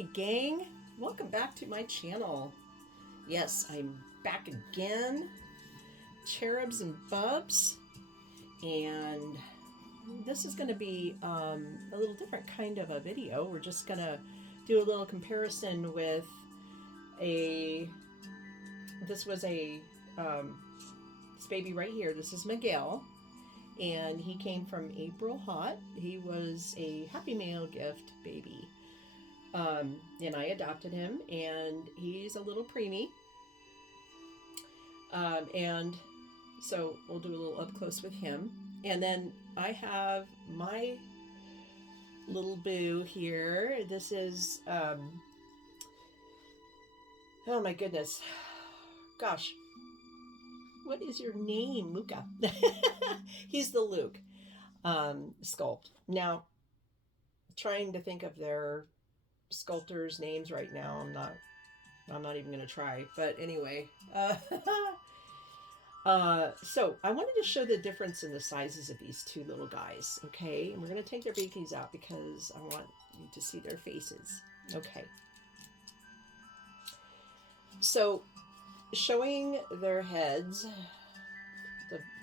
Hey gang, welcome back to my channel. Yes, I'm back again, cherubs and bubs, and this is going to be a little different kind of a video. We're just going to do a little comparison with this was this baby right here. This is Miguel, and he came from April Haught. He was a Happy Mail gift baby. And I adopted him, and he's a little preemie. And so we'll do a little up close with him. And then I have my little boo here. This is, oh my goodness. Gosh. What is your name? Luca. He's the Luke sculpt. Now, trying to think of their sculptors' names right now. I'm not even going to try. But anyway, so I wanted to show the difference in the sizes of these two little guys. Okay, and we're going to take their beakies out because I want you to see their faces. Okay. So showing their heads,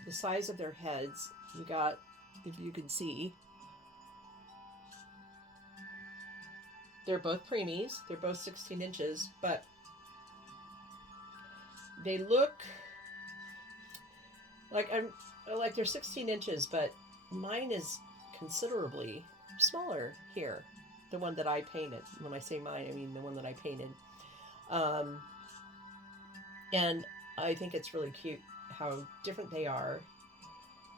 the size of their heads, you got, if you can see, they're both preemies. They're both 16 inches, but they look like they're 16 inches, but mine is considerably smaller here. The one that I painted. When I say mine, I mean the one that I painted. And I think it's really cute how different they are,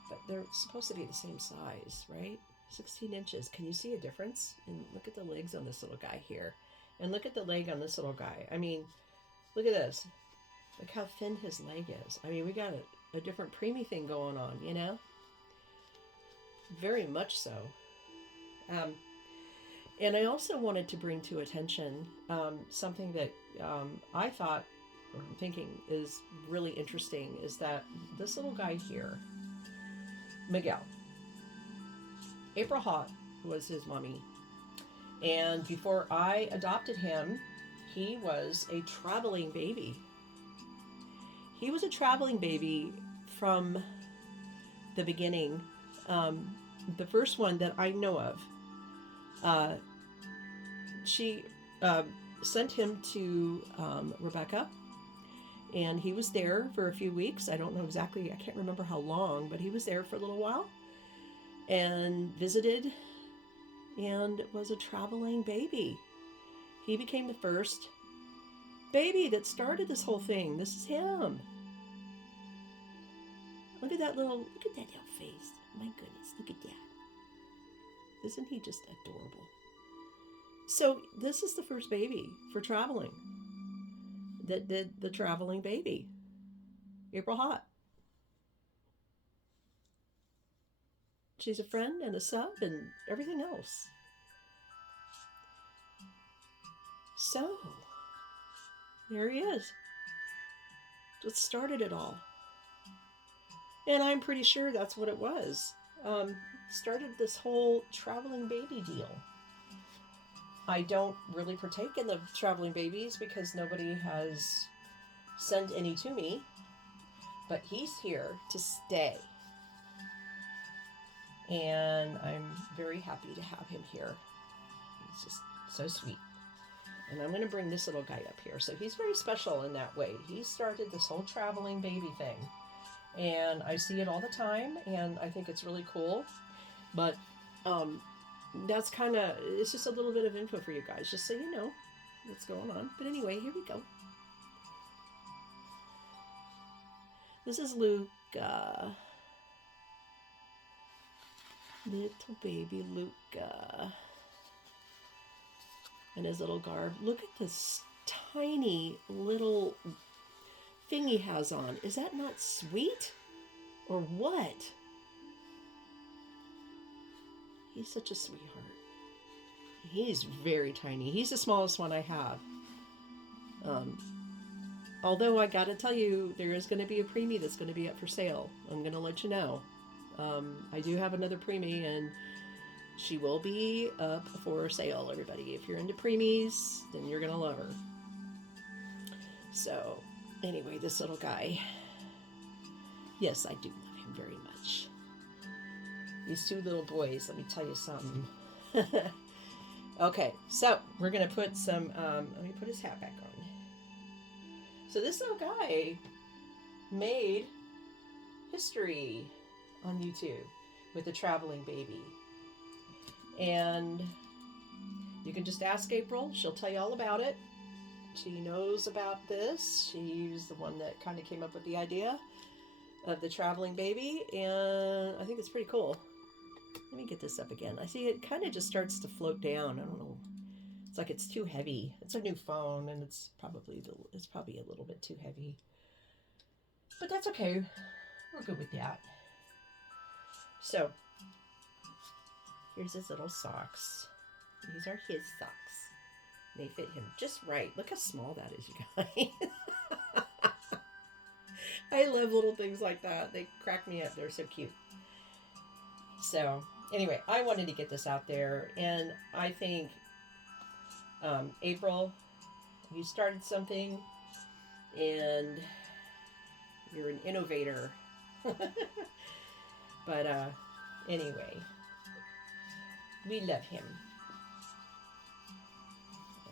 but they're supposed to be the same size, right? 16 inches. Can you see a difference? And look at the legs on this little guy here. And look at the leg on this little guy. I mean, look at this. Look how thin his leg is. I mean, we got a different preemie thing going on, you know? Very much so. And I also wanted to bring to attention something that I thought, or I'm thinking is really interesting, is that this little guy here, Miguel, April Haught was his mommy. And before I adopted him, he was a traveling baby. He was a traveling baby from the beginning. The first one that I know of, she sent him to Rebecca, and he was there for a few weeks. I don't know exactly, I can't remember how long, but he was there for a little while and visited and was a traveling baby. He became the first baby that started this whole thing. This is him. Look at that little face. My goodness, look at that. Isn't he just adorable? So this is the first baby for traveling that did the traveling baby. April Haught. She's a friend and a sub and everything else. So, there he is. Just started it all. And I'm pretty sure that's what it was. Started this whole traveling baby deal. I don't really partake in the traveling babies because nobody has sent any to me. But he's here to stay. And I'm very happy to have him here. He's just so sweet. And I'm going to bring this little guy up here. So he's very special in that way. He started this whole traveling baby thing. And I see it all the time, and I think it's really cool. But that's kind of, it's just a little bit of info for you guys, just so you know what's going on. But anyway, here we go. This is Luca. Little baby Luca. And his little garb. Look at this tiny little thing he has on. Is that not sweet? Or what? He's such a sweetheart. He's very tiny. He's the smallest one I have. Although I gotta tell you, there is going to be a preemie that's going to be up for sale. I'm going to let you know. I do have another preemie, and She will be up for sale, everybody. If you're into preemies, then you're going to love her. So, anyway, this little guy. Yes, I do love him very much. These two little boys, let me tell you something. Okay, so we're going to put some, let me put his hat back on. So this little guy made history on YouTube with a traveling baby. And you can just ask April. She'll tell you all about it. She knows about this. She's the one that kind of came up with the idea of the traveling baby. And I think it's pretty cool. Let me get this up again. I see it kind of just starts to float down. I don't know. It's like it's too heavy. It's a new phone, and it's probably a little bit too heavy. But that's okay. We're good with that. So, here's his little socks. These are his socks. They fit him just right. Look how small that is, you guys. I love little things like that. They crack me up. They're so cute. So, anyway, I wanted to get this out there, and I think April, you started something, and you're an innovator. But anyway, we love him.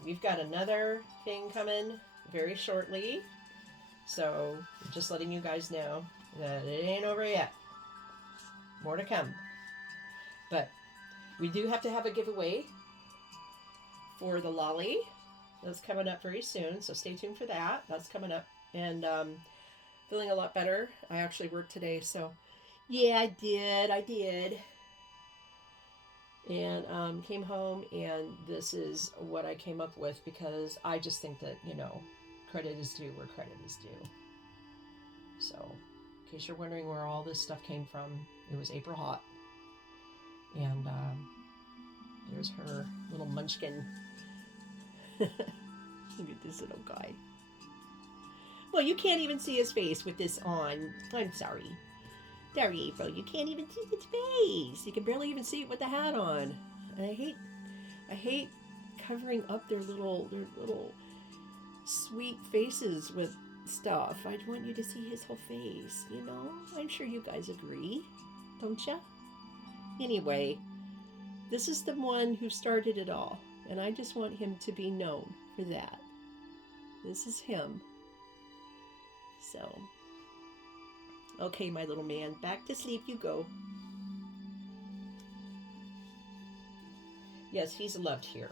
We've got another thing coming very shortly, so just letting you guys know that it ain't over yet. More to come. But we do have to have a giveaway for the lolly. That's coming up very soon, so stay tuned for that. That's coming up. And feeling a lot better. I actually worked today, so yeah, I did. And came home, and this is what I came up with, because I just think that, you know, credit is due where credit is due. So, in case you're wondering where all this stuff came from, it was April Haught. And there's her little munchkin. Look at this little guy. Well, you can't even see his face with this on. I'm sorry. Sorry, April. You can't even see his face. You can barely even see it with the hat on. And I hate covering up their little sweet faces with stuff. I want you to see his whole face, you know? I'm sure you guys agree, don't ya? Anyway, this is the one who started it all, and I just want him to be known for that. This is him. So, okay, my little man, back to sleep you go. Yes, he's loved here.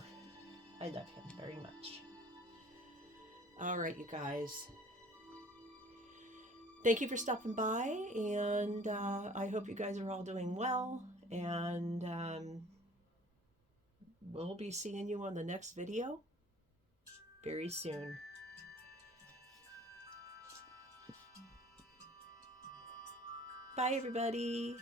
I love him very much. All right, you guys. Thank you for stopping by, and I hope you guys are all doing well, and we'll be seeing you on the next video very soon. Bye, everybody.